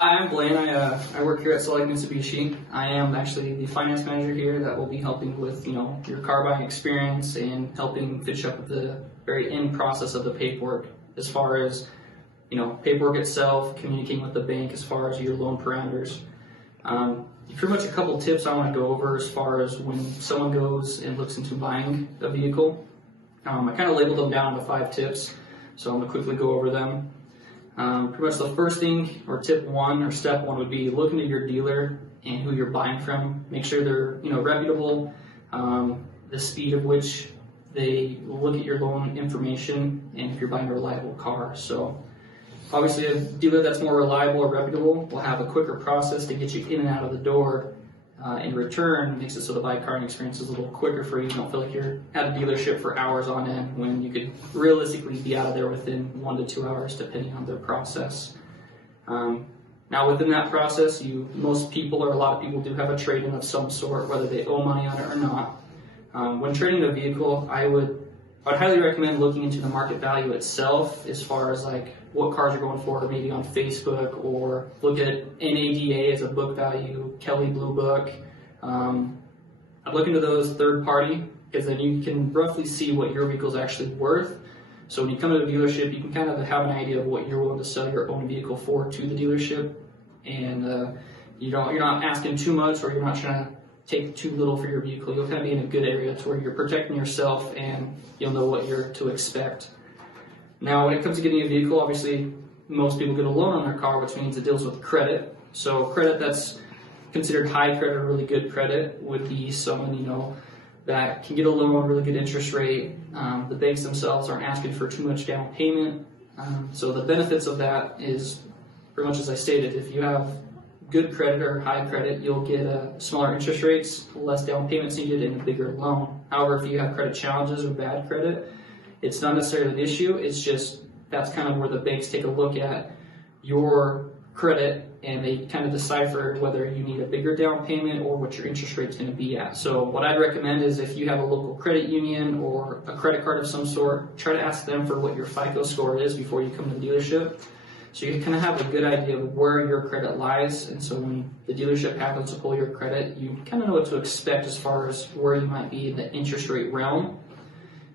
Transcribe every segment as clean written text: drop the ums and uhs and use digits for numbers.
Hi, I'm Blaine. I work here at Select Mitsubishi. I am actually the finance manager here that will be helping with your car buying experience and helping finish up with the very end process of the paperwork, as far as paperwork itself, communicating with the bank as far as your loan parameters. Pretty much a couple tips I want to go over as far as when someone goes and looks into buying a vehicle. I kind of labeled them down to 5 tips, so I'm going to quickly go over them. Pretty much the first thing, or tip 1 or step 1, would be looking at your dealer and who you're buying from. Make sure they're reputable, the speed of which they look at your loan information, and if you're buying a reliable car. So obviously a dealer that's more reliable or reputable will have a quicker process to get you in and out of the door. In return, makes it so the buying experience is a little quicker for you. You don't feel like you're at a dealership for hours on end when you could realistically be out of there within 1 to 2 hours, depending on their process. Now, within that process, most people, or a lot of people, do have a trade-in of some sort, whether they owe money on it or not. When trading a vehicle, I would highly recommend looking into the market value itself, as far as like what cars are going for, maybe on Facebook, or look at NADA as a book value, Kelley Blue Book. I'd look into those third party, because then you can roughly see what your vehicle is actually worth. So when you come to the dealership, you can kind of have an idea of what you're willing to sell your own vehicle for to the dealership, and you're not asking too much, or you're not trying to take too little for your vehicle. You'll kind of be in a good area to where you're protecting yourself and you'll know what you're to expect. Now, when it comes to getting a vehicle, obviously most people get a loan on their car, which means it deals with credit. So credit that's considered high credit or really good credit would be someone that can get a loan, really good interest rate. The banks themselves aren't asking for too much down payment. So the benefits of that is pretty much as I stated. If you have good credit or high credit, you'll get smaller interest rates, less down payments needed, and a bigger loan. However, if you have credit challenges or bad credit, it's not necessarily an issue. It's just that's kind of where the banks take a look at your credit, and they kind of decipher whether you need a bigger down payment or what your interest rate's going to be at. So what I'd recommend is, if you have a local credit union or a credit card of some sort, try to ask them for what your FICO score is before you come to the dealership. So you kind of have a good idea of where your credit lies, and so when the dealership happens to pull your credit, you kind of know what to expect as far as where you might be in the interest rate realm.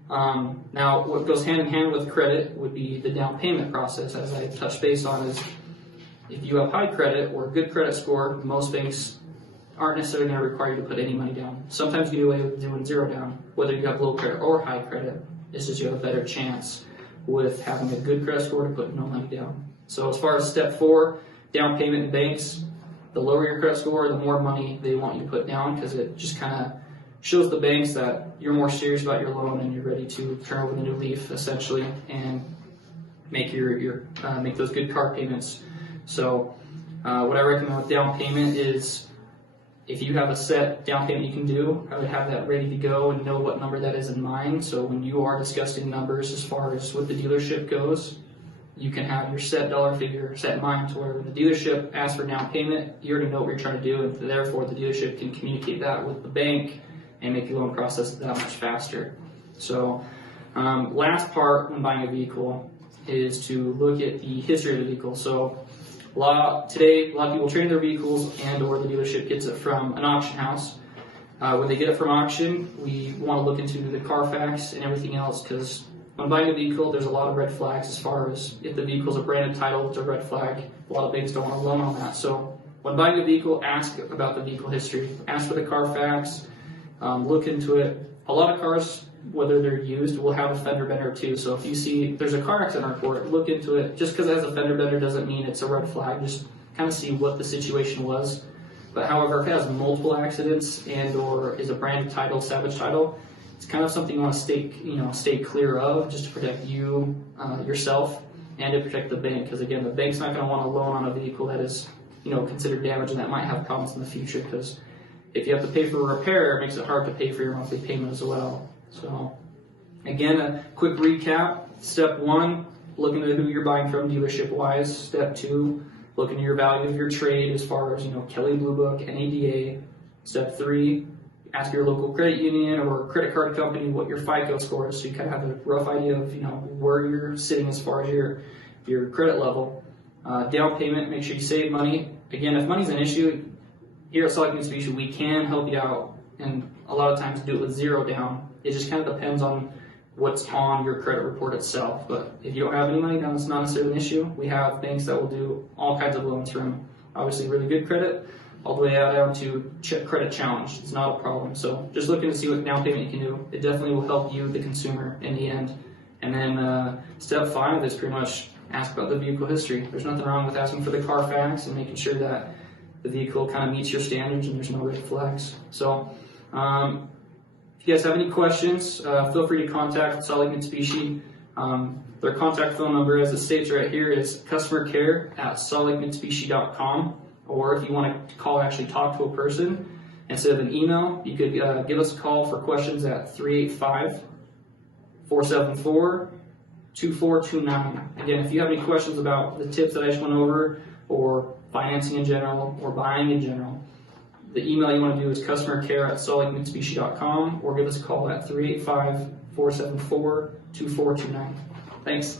Now, what goes hand in hand with credit would be the down payment process, as I touched base on. Is if you have high credit or a good credit score, most banks aren't necessarily going to require you to put any money down. Sometimes you get away with doing zero down, whether you have low credit or high credit. It's just you have a better chance with having a good credit score to put no money down. So as far as step 4, down payment in banks, the lower your credit score, the more money they want you to put down, because it just kind of shows the banks that you're more serious about your loan and you're ready to turn over the new leaf, essentially, and make make those good car payments. So what I recommend with down payment is, if you have a set down payment you can do, I would have that ready to go and know what number that is in mind. So when you are discussing numbers as far as what the dealership goes, you can have your set dollar figure set in mind, to where when the dealership asks for down payment, you already know what you're trying to do, and therefore the dealership can communicate that with the bank and make the loan process that much faster. So last part when buying a vehicle is to look at the history of the vehicle. So today, a lot of people trade their vehicles, and/or the dealership gets it from an auction house. When they get it from auction, we want to look into the Carfax and everything else, because when buying a vehicle, there's a lot of red flags. As far as if the vehicle's a branded title, it's a red flag. A lot of banks don't want to loan on that. So when buying a vehicle, ask about the vehicle history. Ask for the Carfax. Look into it. A lot of cars, whether they're used, will have a fender bender too. So if you see there's a car accident report, look into it. Just because it has a fender bender doesn't mean it's a red flag. Just kind of see what the situation was. But however, if it has multiple accidents and/or is a branded title, salvage title, it's kind of something you want to stay clear of, just to protect you, yourself, and to protect the bank. Because again, the bank's not going to want to loan on a vehicle that is, considered damaged and that might have problems in the future. Because if you have to pay for a repair, it makes it hard to pay for your monthly payment as well. So again, a quick recap. Step 1, look into who you're buying from dealership-wise. Step 2, look into your value of your trade, as far as Kelley Blue Book, NADA. Step 3, ask your local credit union or credit card company what your FICO score is, so you kind of have a rough idea of where you're sitting as far as your credit level. Down payment, make sure you save money. Again, if money's an issue, here at Salt Lake Mitsubishi, we can help you out, and a lot of times do it with zero down. It just kind of depends on what's on your credit report itself. But if you don't have any money down, it's not necessarily an issue. We have banks that will do all kinds of loans from obviously really good credit all the way out down to credit challenge. It's not a problem. So just looking to see what down payment you can do. It definitely will help you, the consumer, in the end. And then step 5 is pretty much ask about the vehicle history. There's nothing wrong with asking for the Carfax and making sure that the vehicle kind of meets your standards and there's no red flags. So if you guys have any questions, feel free to contact Salt Lake Mitsubishi. Their contact phone number, as it states right here, is customercare@saltlakemitsubishi.com. Or if you want to call, actually talk to a person instead of an email, you could give us a call for questions at 385-474-2429. Again, if you have any questions about the tips that I just went over, or financing in general, or buying in general, the email you want to do is customercare@saltlakemitsubishi.com, or give us a call at 385-474-2429. Thanks.